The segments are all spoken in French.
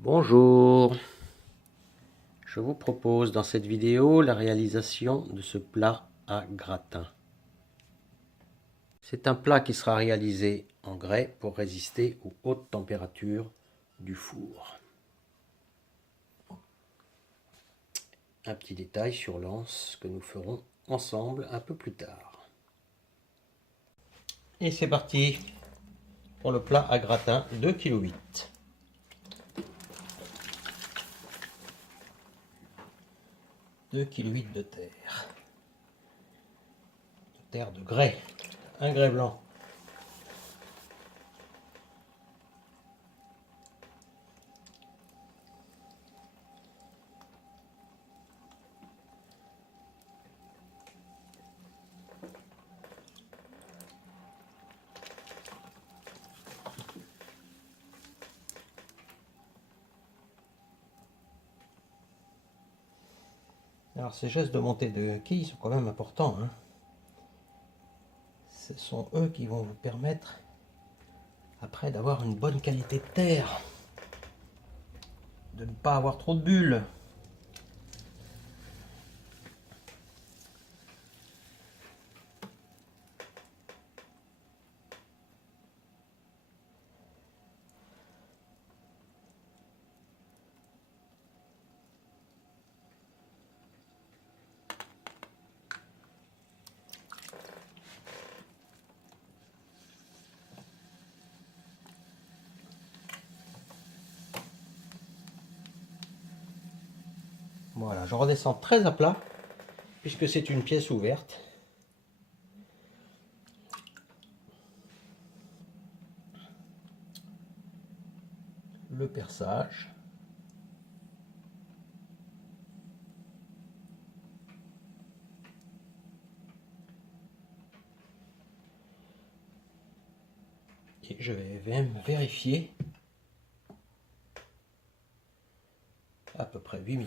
Bonjour, je vous propose dans cette vidéo la réalisation de ce plat à gratin. C'est un plat qui sera réalisé en grès pour résister aux hautes températures du four. Un petit détail sur l'anse que nous ferons ensemble un peu plus tard. Et c'est parti pour le plat à gratin 2,8 kg. 2,8 kg de terre. De terre de grès. Un grès blanc. Alors ces gestes de montée de quilles sont quand même importants, hein. Ce sont eux qui vont vous permettre après d'avoir une bonne qualité de terre, de ne pas avoir trop de bulles. Voilà, je redescends très à plat, puisque c'est une pièce ouverte. Le perçage. Et je vais même vérifier à peu près 8 mm.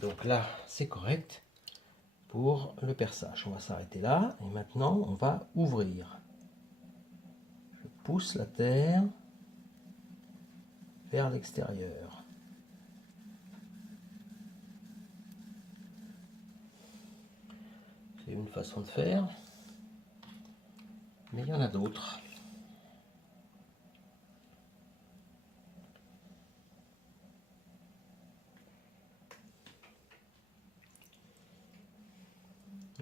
Donc là, c'est correct pour le perçage. On va s'arrêter là. Et maintenant, on va ouvrir. Je pousse la terre vers l'extérieur. C'est une façon de faire, mais il y en a d'autres.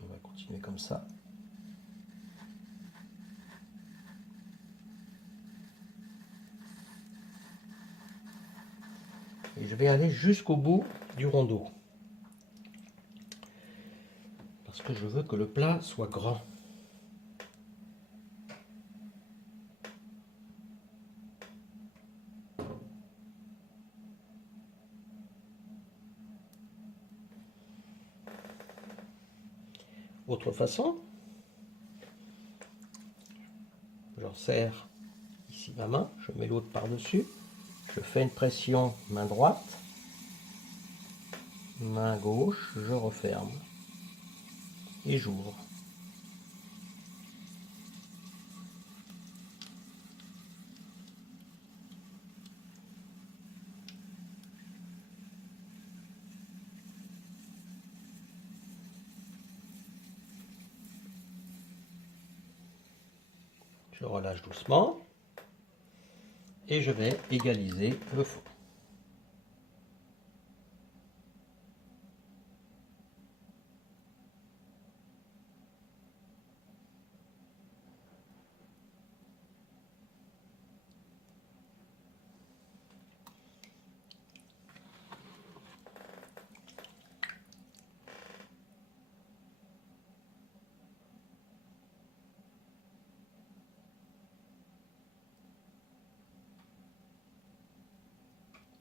On va continuer comme ça. Et je vais aller jusqu'au bout du rondeau. Parce que je veux que le plat soit grand. Autre façon, j'en serre ici ma main, je mets l'autre par-dessus, je fais une pression main droite, main gauche, je referme et j'ouvre. Je relâche doucement et je vais égaliser le fond.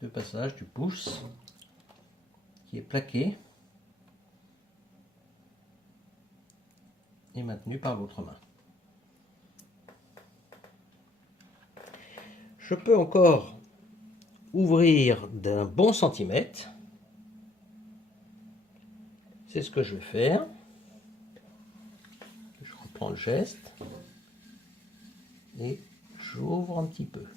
Le passage du pouce qui est plaqué et maintenu par l'autre main. Je peux encore ouvrir d'un bon centimètre. C'est ce que je vais faire. Je reprends le geste et j'ouvre un petit peu.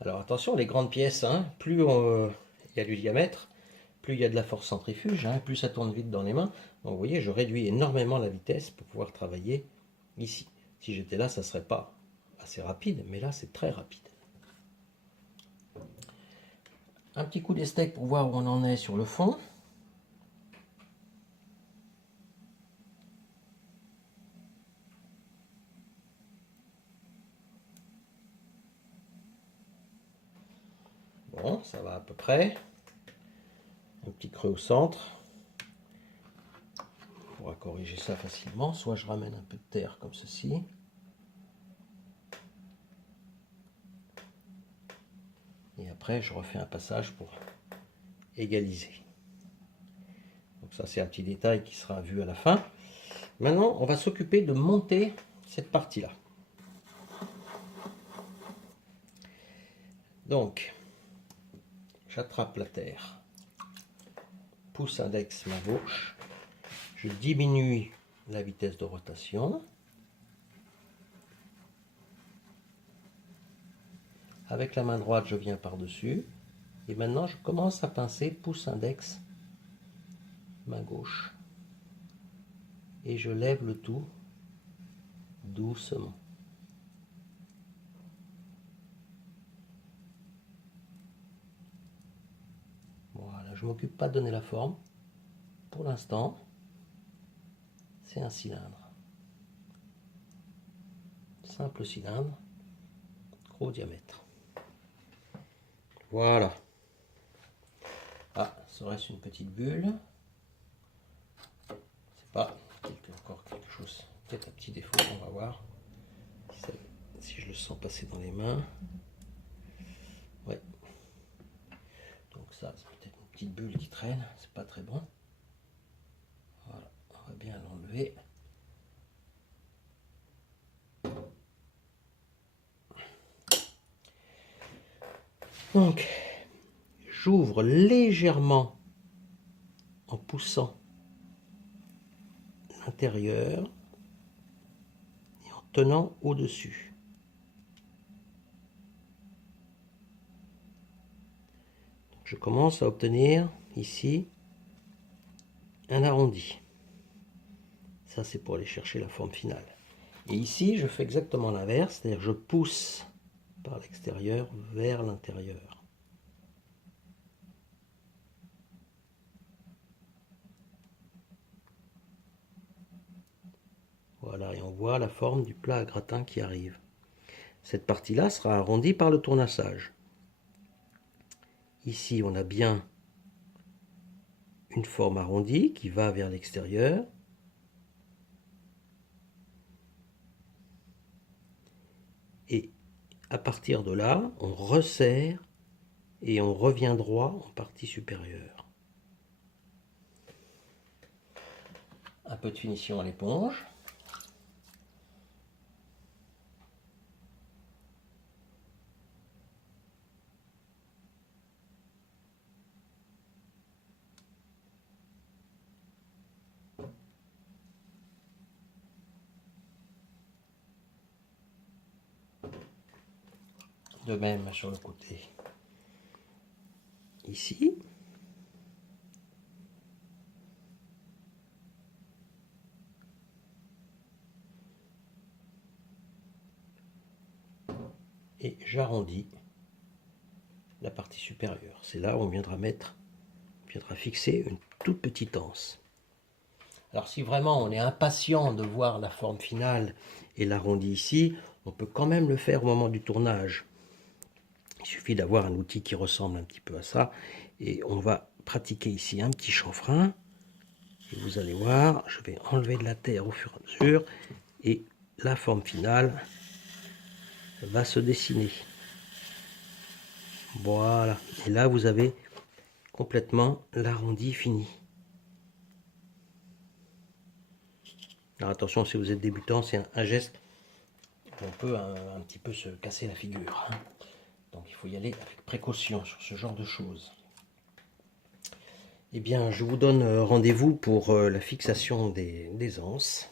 Alors attention, les grandes pièces, hein, plus il y a du diamètre, plus il y a de la force centrifuge, hein, plus ça tourne vite dans les mains. Donc vous voyez, je réduis énormément la vitesse pour pouvoir travailler ici. Si j'étais là, ça ne serait pas assez rapide, mais là c'est très rapide. Un petit coup d'esthèque pour voir où on en est sur le fond. Bon, ça va à peu près. Un petit creux au centre. On pourra corriger ça facilement. Soit je ramène un peu de terre comme ceci. Et après, je refais un passage pour égaliser. Donc ça, c'est un petit détail qui sera vu à la fin. Maintenant, on va s'occuper de monter cette partie-là. Donc, j'attrape la terre. Pouce index main gauche. Je diminue la vitesse de rotation. Avec la main droite, je viens par-dessus. Et maintenant, je commence à pincer pouce index main gauche. Et je lève le tout doucement. Voilà, je ne m'occupe pas de donner la forme. Pour l'instant, c'est un cylindre. Simple cylindre, gros diamètre. Voilà. Ah, serait-ce une petite bulle? C'est pas encore quelque chose. Peut-être un petit défaut, on va voir. Si je le sens passer dans les mains. Ouais. Donc ça, c'est peut-être une petite bulle qui traîne. C'est pas très bon. Voilà, on va bien l'enlever. Donc, j'ouvre légèrement en poussant l'intérieur et en tenant au-dessus. Je commence à obtenir ici un arrondi. Ça, c'est pour aller chercher la forme finale. Et ici, je fais exactement l'inverse, c'est-à-dire je pousse par l'extérieur vers l'intérieur. Voilà, et on voit la forme du plat à gratin qui arrive. Cette partie-là sera arrondie par le tournassage. Ici, on a bien une forme arrondie qui va vers l'extérieur. Et à partir de là, on resserre et on revient droit en partie supérieure. Un peu de finition à l'éponge. De même sur le côté ici. Et j'arrondis la partie supérieure. C'est là où on viendra fixer une toute petite anse. Alors si vraiment on est impatient de voir la forme finale et l'arrondi ici, on peut quand même le faire au moment du tournage. Il suffit d'avoir un outil qui ressemble un petit peu à ça. Et on va pratiquer ici un petit chanfrein. Et vous allez voir, je vais enlever de la terre au fur et à mesure. Et la forme finale va se dessiner. Voilà. Et là, vous avez complètement l'arrondi fini. Alors attention, si vous êtes débutant, c'est un geste où on peut un petit peu se casser la figure. Hein. Donc il faut y aller avec précaution sur ce genre de choses. Eh bien, je vous donne rendez-vous pour la fixation des anses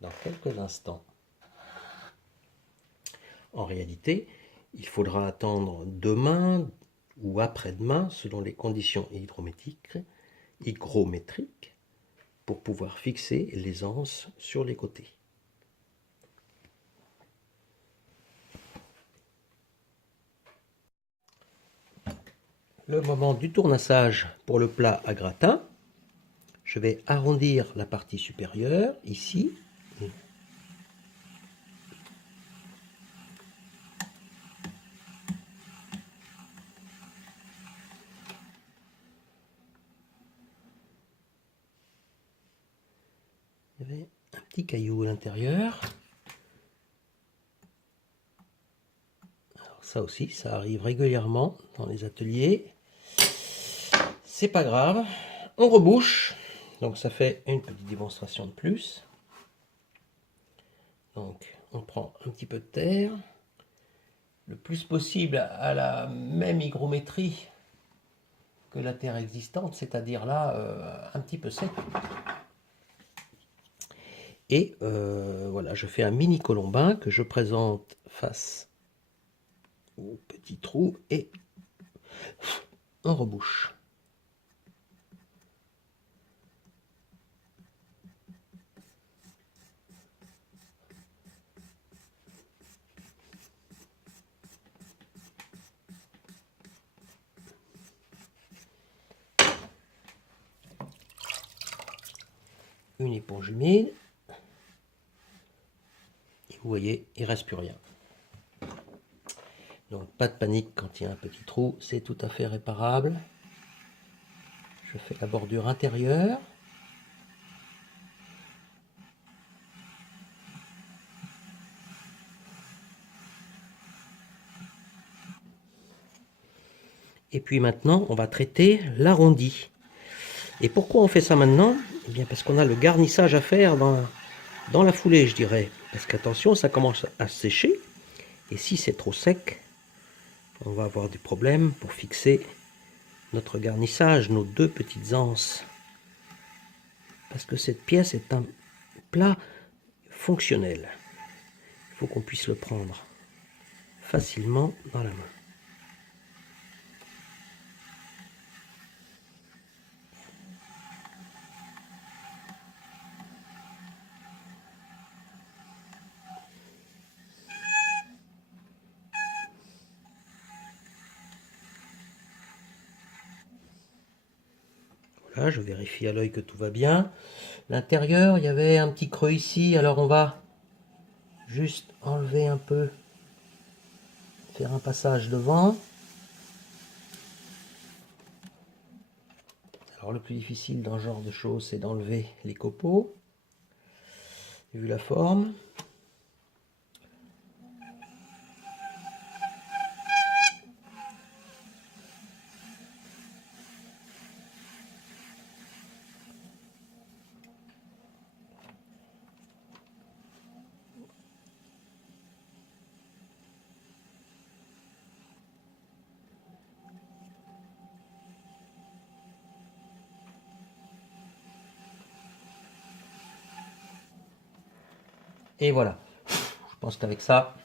dans quelques instants. En réalité, Il faudra attendre demain ou après-demain, selon les conditions hygrométriques, pour pouvoir fixer les anses sur les côtés. Le moment du tournassage pour le plat à gratin. Je vais arrondir la partie supérieure, ici. Il y avait un petit caillou à l'intérieur. Alors ça aussi, ça arrive régulièrement dans les ateliers. C'est pas grave. On rebouche. Donc ça fait une petite démonstration de plus. Donc on prend un petit peu de terre, le plus possible à la même hygrométrie que la terre existante, c'est-à-dire là un petit peu sec. Et voilà, je fais un mini colombin que je présente face au petit trou et on rebouche. Une éponge humide. Et vous voyez, il ne reste plus rien. Donc pas de panique quand il y a un petit trou, c'est tout à fait réparable. Je fais la bordure intérieure. Et puis maintenant, on va traiter l'arrondi. Et pourquoi on fait ça maintenant? Eh bien parce qu'on a le garnissage à faire dans la foulée, je dirais. Parce qu'attention, ça commence à sécher. Et si c'est trop sec, on va avoir des problèmes pour fixer notre garnissage, nos deux petites anses. Parce que cette pièce est un plat fonctionnel. Il faut qu'on puisse le prendre facilement dans la main. Voilà, je vérifie à l'œil que tout va bien. L'intérieur, il y avait un petit creux ici, alors on va juste enlever un peu, faire un passage devant. Alors le plus difficile dans ce genre de choses, c'est d'enlever les copeaux, vu la forme. Et voilà, je pense qu'avec ça,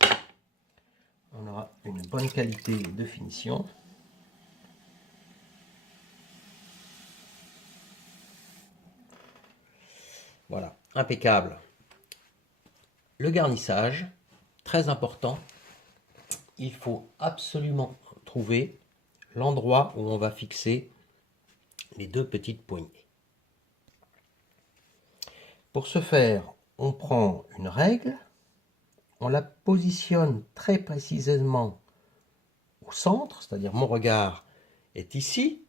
on aura une bonne qualité de finition. Voilà, impeccable. Le garnissage, très important, il faut absolument trouver l'endroit où on va fixer les deux petites poignées. Pour ce faire, on prend une règle, on la positionne très précisément au centre, c'est-à-dire mon regard est ici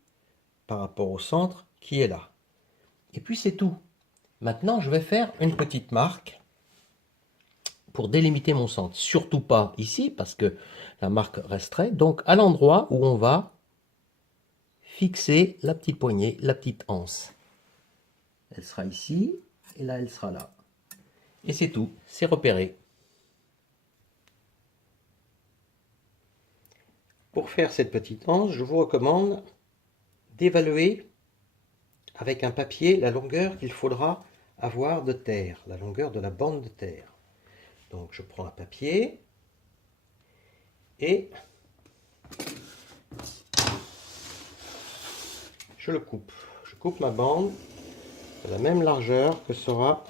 par rapport au centre qui est là. Et puis c'est tout. Maintenant, je vais faire une petite marque pour délimiter mon centre. Surtout pas ici parce que la marque resterait. Donc à l'endroit où on va fixer la petite poignée, la petite anse. Elle sera ici et là elle sera là. Et c'est tout, c'est repéré. Pour faire cette petite anse, je vous recommande d'évaluer avec un papier la longueur qu'il faudra avoir de terre, la longueur de la bande de terre. Donc je prends un papier et je le coupe. Je coupe ma bande de la même largeur que sera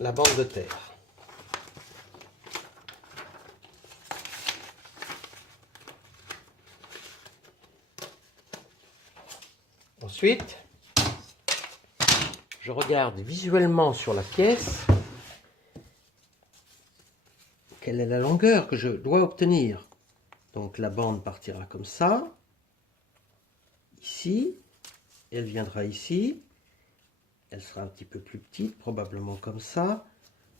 la bande de terre. Ensuite, je regarde visuellement sur la pièce quelle est la longueur que je dois obtenir. Donc la bande partira comme ça, ici, elle viendra ici, elle sera un petit peu plus petite, probablement comme ça.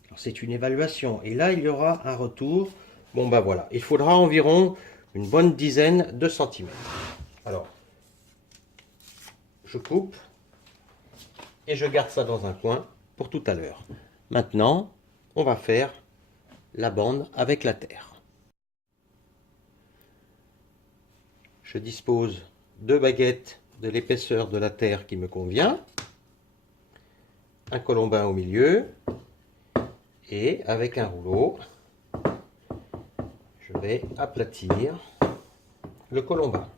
Alors c'est une évaluation, et là il y aura un retour. Bon ben voilà, il faudra environ une bonne dizaine de centimètres. Alors, je coupe, et je garde ça dans un coin pour tout à l'heure. Maintenant, on va faire la bande avec la terre. Je dispose 2 baguettes de l'épaisseur de la terre qui me convient, un colombin au milieu, et avec un rouleau, je vais aplatir le colombin.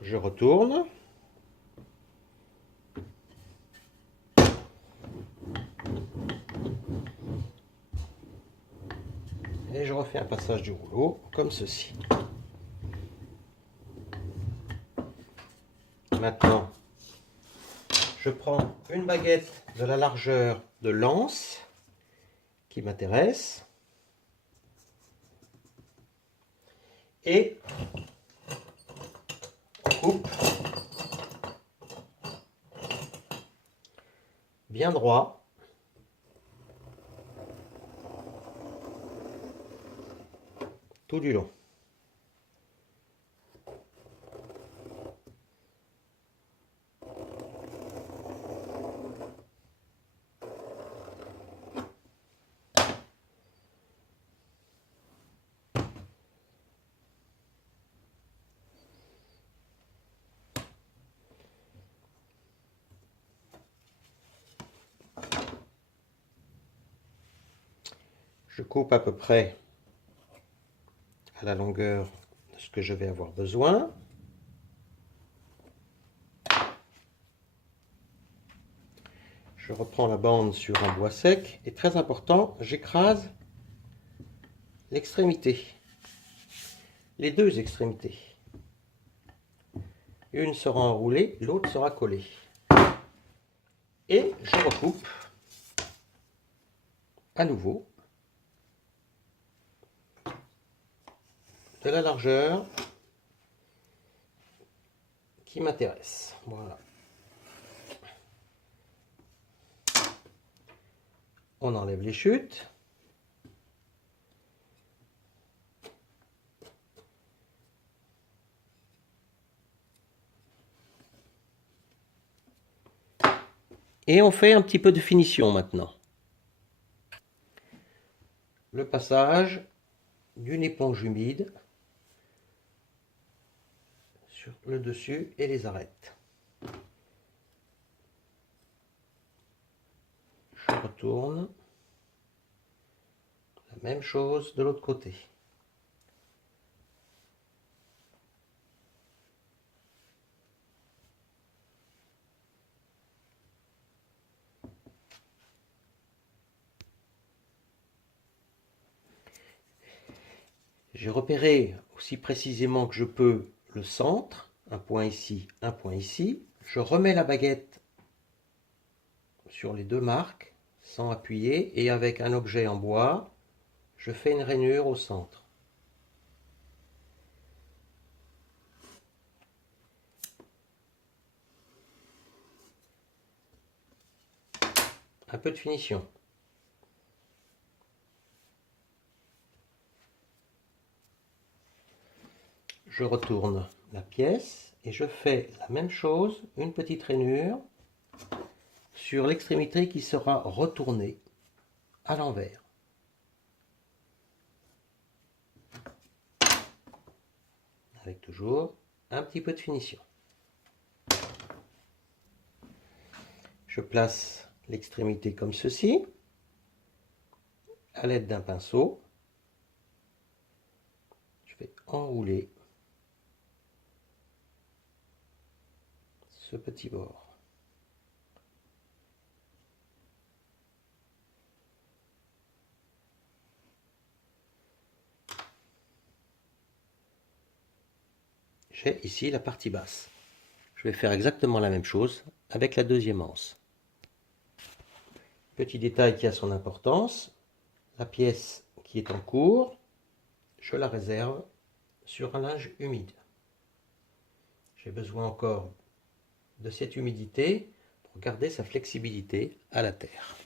Je retourne. Et je refais un passage du rouleau comme ceci. Maintenant, je prends une baguette de la largeur de l'anse qui m'intéresse et on coupe bien droit. Tout du long. Je coupe à peu près à la longueur de ce que je vais avoir besoin. Je reprends la bande sur un bois sec et très important, j'écrase l'extrémité, les deux extrémités. Une sera enroulée, l'autre sera collée. Et je recoupe à nouveau de la largeur qui m'intéresse. Voilà. On enlève les chutes. Et on fait un petit peu de finition maintenant. Le passage d'une éponge humide sur le dessus et les arêtes. Je retourne. La même chose de l'autre côté. J'ai repéré aussi précisément que je peux le centre, un point ici, un point ici. Je remets la baguette sur les deux marques sans appuyer et avec un objet en bois, je fais une rainure au centre. Un peu de finition. Je retourne la pièce et je fais la même chose, une petite rainure sur l'extrémité qui sera retournée à l'envers. avec toujours un petit peu de finition. Je place l'extrémité comme ceci, à l'aide d'un pinceau. Je vais enrouler ce petit bord. J'ai ici la partie basse. Je vais faire exactement la même chose avec la deuxième anse. Petit détail qui a son importance, la pièce qui est en cours, je la réserve sur un linge humide. J'ai besoin encore de cette humidité pour garder sa flexibilité à la terre.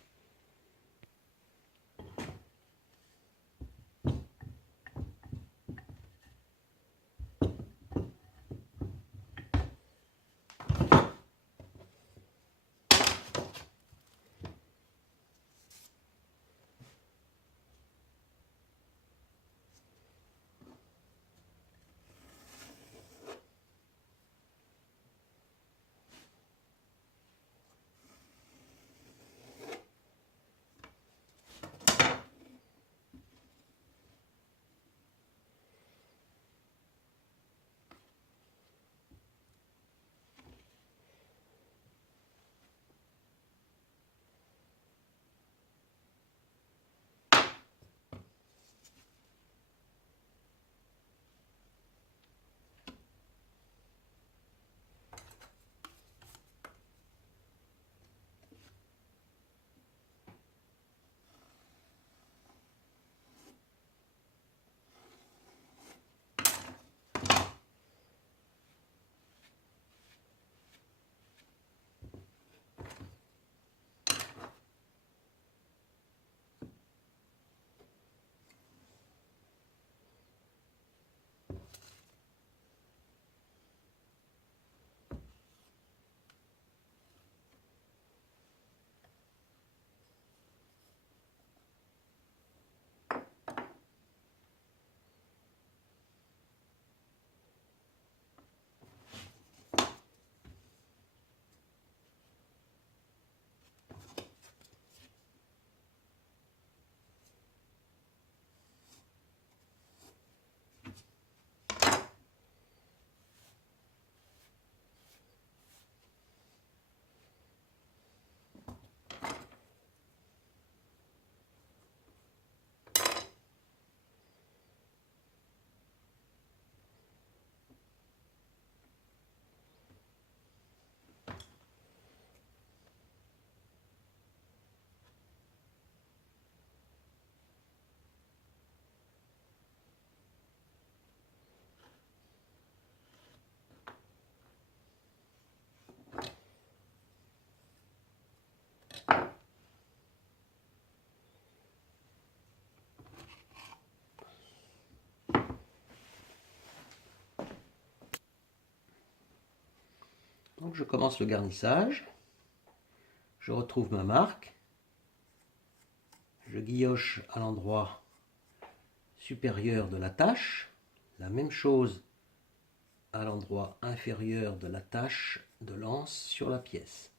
Donc je commence le garnissage, je retrouve ma marque, je guilloche à l'endroit supérieur de la tache, la même chose à l'endroit inférieur de la tache de l'anse sur la pièce.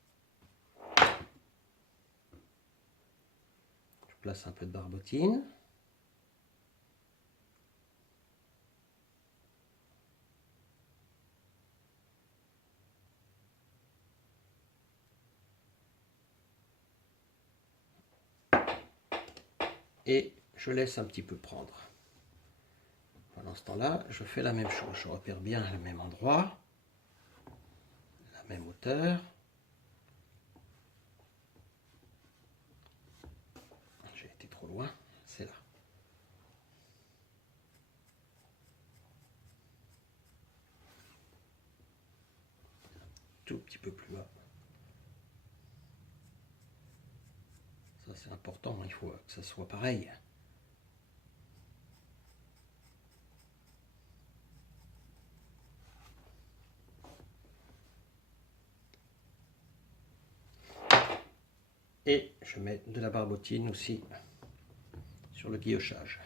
Je place un peu de barbotine. Et je laisse un petit peu prendre. Pendant ce temps-là, je fais la même chose. Je repère bien le même endroit, la même hauteur. J'ai été trop loin, c'est là. Tout petit peu plus bas. Ça c'est important, il faut que ça soit pareil. Et je mets de la barbotine aussi sur le guillochage.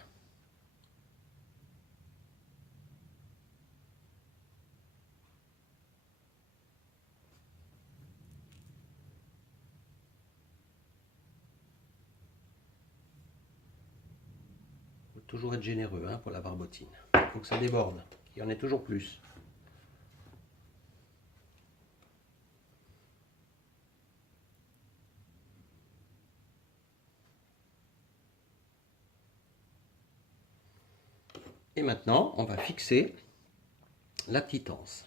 toujours être généreux hein, pour la barbotine. Il faut que ça déborde, qu'il y en ait toujours plus. Et maintenant, on va fixer la petite anse.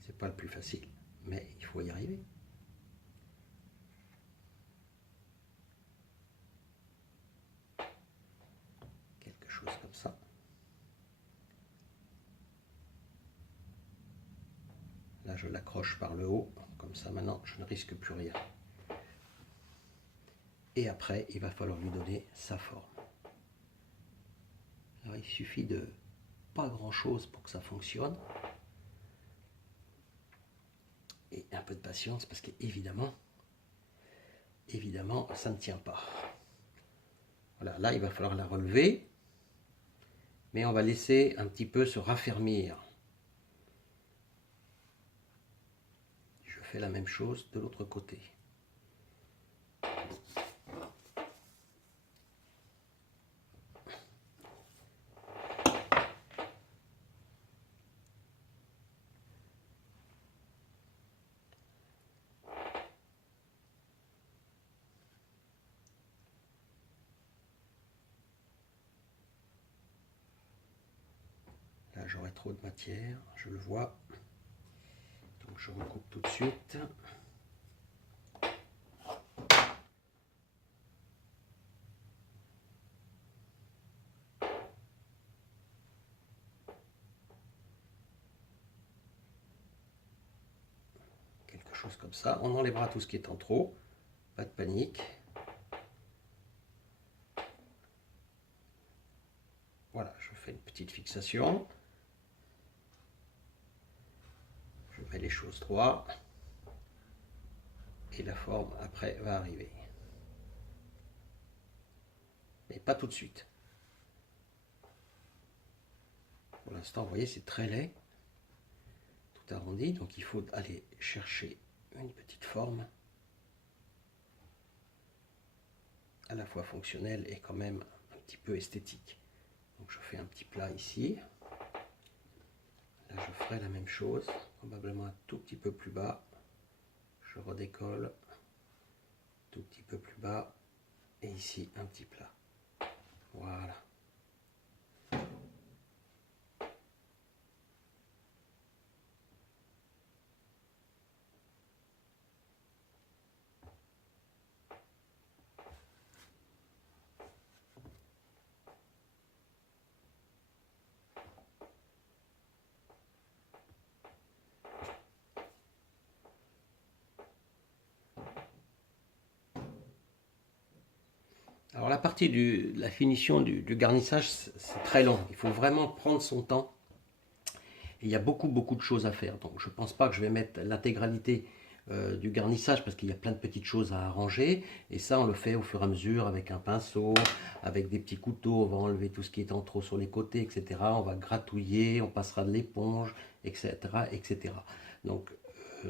C'est pas le plus facile, mais il faut y arriver. Quelque chose comme ça. Là, je l'accroche par le haut, comme ça maintenant, je ne risque plus rien. Et après, il va falloir lui donner sa forme. Alors, il suffit de pas grand-chose pour que ça fonctionne. Et un peu de patience, parce qu'évidemment, ça ne tient pas. Voilà, là, il va falloir la relever. Mais on va laisser un petit peu se raffermir. Je fais la même chose de l'autre côté. Là, j'aurai trop de matière, je le vois. Donc, je recoupe tout de suite. Quelque chose comme ça. On enlèvera tout ce qui est en trop. Pas de panique. Voilà, je fais une petite fixation. Je mets les choses droits. Et la forme, après, va arriver. Mais pas tout de suite. Pour l'instant, vous voyez, c'est très laid. Tout arrondi. Donc, il faut aller chercher une petite forme. À la fois fonctionnelle et quand même un petit peu esthétique. Donc, je fais un petit plat ici. Là, je ferai la même chose, probablement un tout petit peu plus bas. Je redécolle, tout petit peu plus bas, et ici un petit plat. Voilà. Alors la partie de la finition du garnissage, c'est très long. Il faut vraiment prendre son temps. Et il y a beaucoup de choses à faire. Donc je ne pense pas que je vais mettre l'intégralité du garnissage parce qu'il y a plein de petites choses à arranger. Et ça, on le fait au fur et à mesure avec un pinceau, avec des petits couteaux. On va enlever tout ce qui est en trop sur les côtés, etc. On va gratouiller, on passera de l'éponge, etc., etc. Donc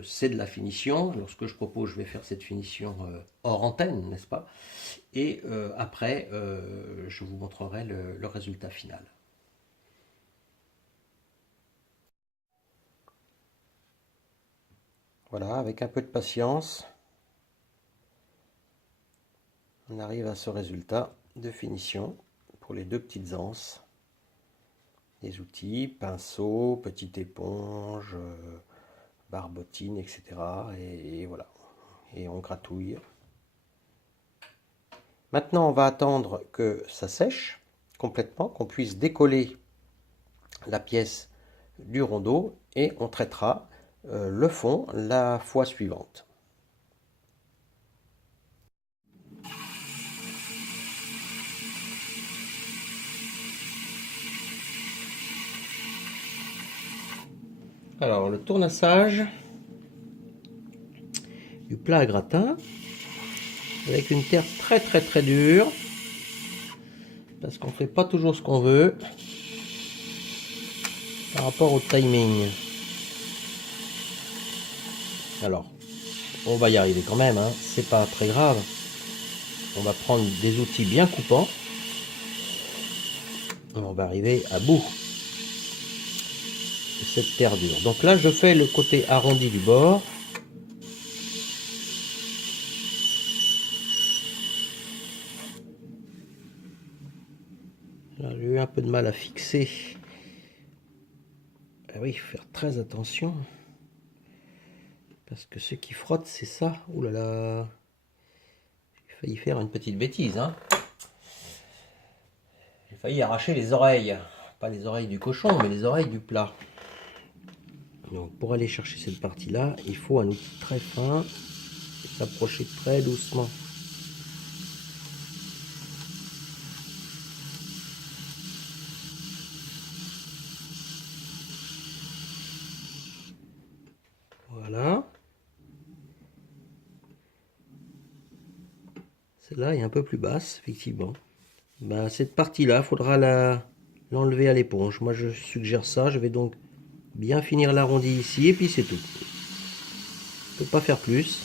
c'est de la finition. Alors ce que je propose, je vais faire cette finition hors antenne, n'est-ce pas? Et après, je vous montrerai le résultat final. Voilà, avec un peu de patience, on arrive à ce résultat de finition pour les deux petites anses. Les outils, pinceau, petite éponge, barbotine, etc. Et voilà. Et on gratouille. Maintenant, on va attendre que ça sèche complètement, qu'on puisse décoller la pièce du rondeau et on traitera le fond la fois suivante. Alors le tournassage du plat à gratin avec une terre très dure parce qu'on ne fait pas toujours ce qu'on veut par rapport au timing. Alors On va y arriver quand même, hein. C'est pas très grave. On va prendre des outils bien coupants. On va arriver à bout de cette terre dure. Donc là, je fais le côté arrondi du bord. J'ai eu un peu de mal à fixer. Ah oui, il faut faire très attention. Parce que ce qui frotte, c'est ça. Ouh là là. J'ai failli faire une petite bêtise, hein. J'ai failli arracher les oreilles. Pas les oreilles du cochon, mais les oreilles du plat. Donc pour aller chercher cette partie-là, il faut un outil très fin et s'approcher très doucement. Voilà. Celle-là est un peu plus basse, effectivement. Ben, cette partie-là, il faudra l'enlever à l'éponge. Moi, je suggère ça. Je vais donc bien finir l'arrondi ici, et puis c'est tout. On ne peut pas faire plus.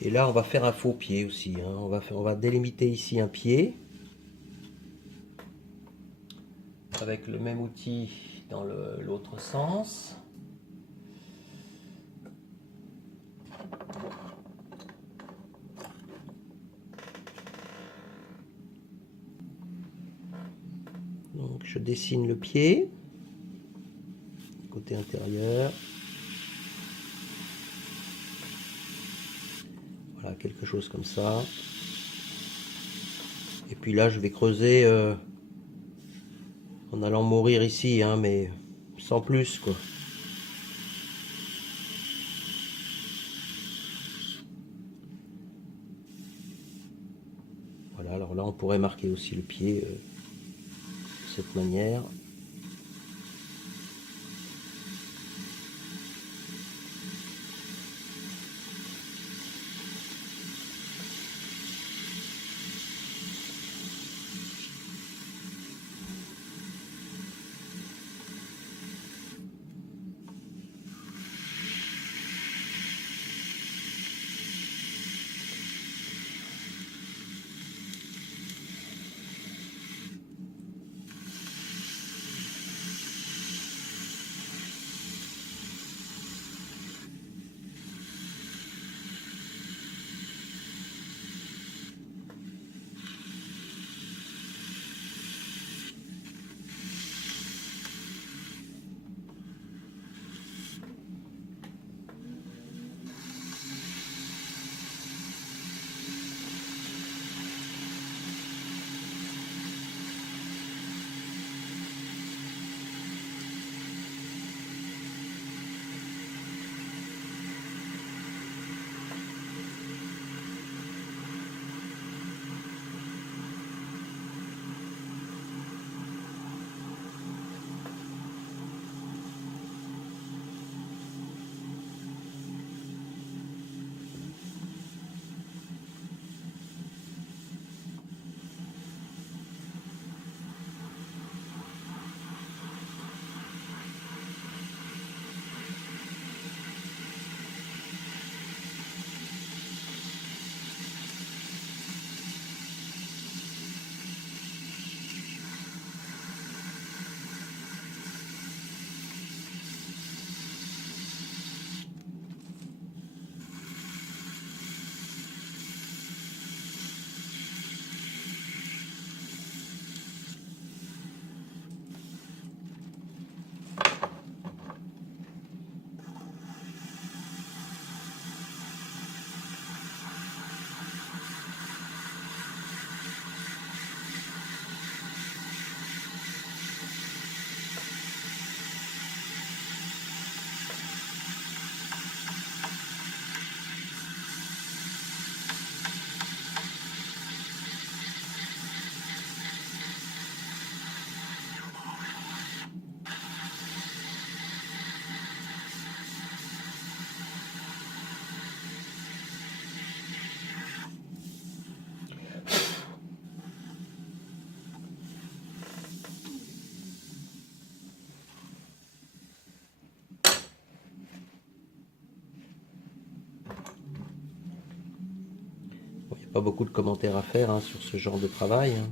Et là, on va faire un faux pied aussi, hein. On va délimiter ici un pied. Avec le même outil dans l'autre sens. Donc je dessine le pied, côté intérieur. Voilà, quelque chose comme ça. Et puis là, je vais creuser en allant mourir ici, hein, mais sans plus, quoi. Voilà, alors là, on pourrait marquer aussi le pied de cette manière. pas beaucoup de commentaires à faire hein, sur ce genre de travail. Hein.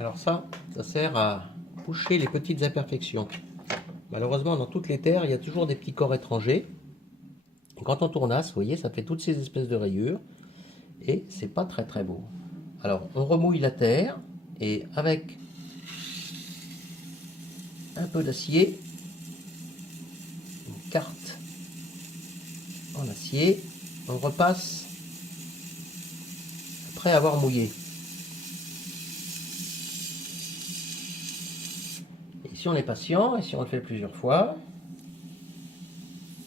Alors ça sert à boucher les petites imperfections. Malheureusement, dans toutes les terres, il y a toujours des petits corps étrangers. Et quand on tournasse, vous voyez, ça fait toutes ces espèces de rayures. Et c'est pas très très beau. Alors, on remouille la terre. Et avec un peu d'acier, une carte en acier, on repasse après avoir mouillé. Et si on est patient, et si on le fait plusieurs fois,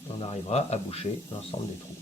on arrivera à boucher l'ensemble des trous.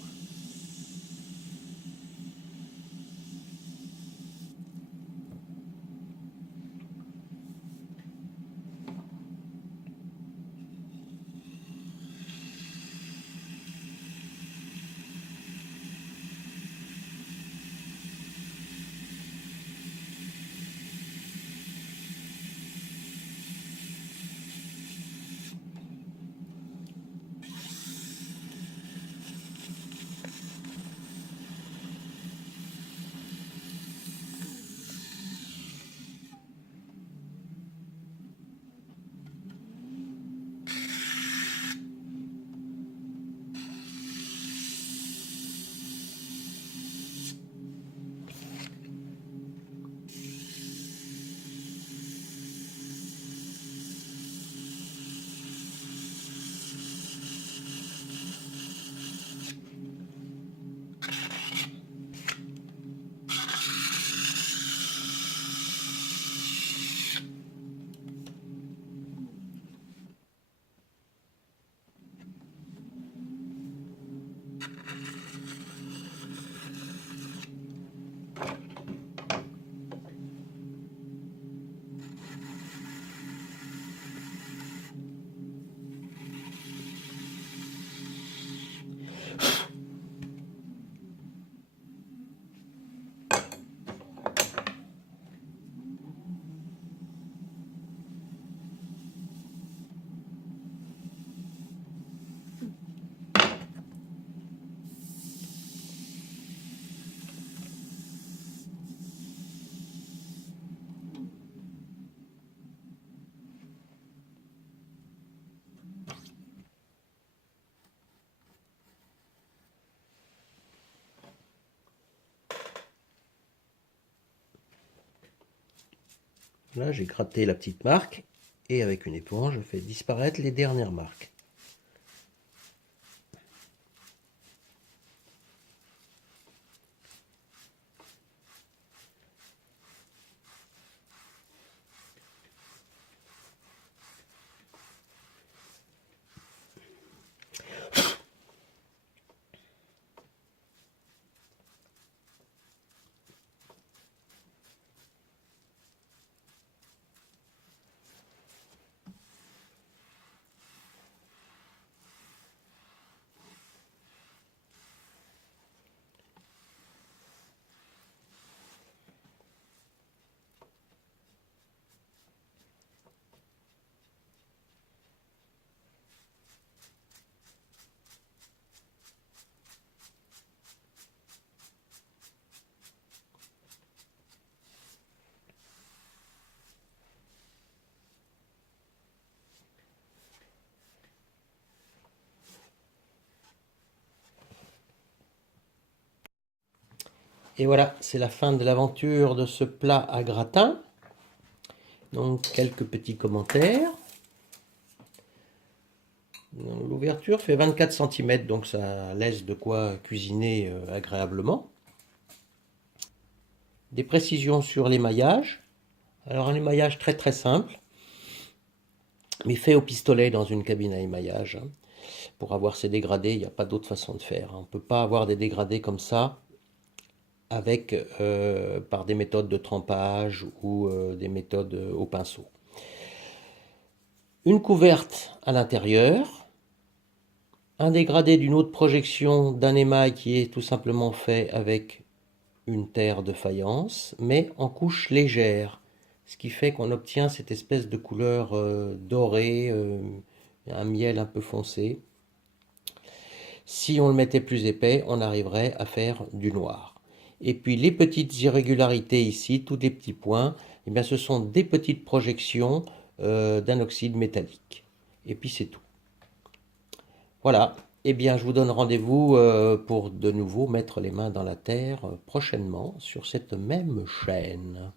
Là, j'ai gratté la petite marque et avec une éponge, je fais disparaître les dernières marques. Et voilà, c'est la fin de l'aventure de ce plat à gratin. Donc quelques petits commentaires. L'ouverture fait 24 cm, donc ça laisse de quoi cuisiner agréablement. Des précisions sur l'émaillage. Alors un émaillage très très simple, mais fait au pistolet dans une cabine à émaillage. Pour avoir ces dégradés, il n'y a pas d'autre façon de faire. On ne peut pas avoir des dégradés comme ça avec, par des méthodes de trempage ou des méthodes au pinceau. Une couverte à l'intérieur, un dégradé d'une autre projection d'un émail qui est tout simplement fait avec une terre de faïence, mais en couche légère, ce qui fait qu'on obtient cette espèce de couleur dorée, un miel un peu foncé. Si on le mettait plus épais, on arriverait à faire du noir. Et puis les petites irrégularités ici, tous les petits points, eh bien, ce sont des petites projections d'un oxyde métallique. Et puis c'est tout. Voilà. Eh bien, je vous donne rendez-vous pour de nouveau mettre les mains dans la terre prochainement sur cette même chaîne.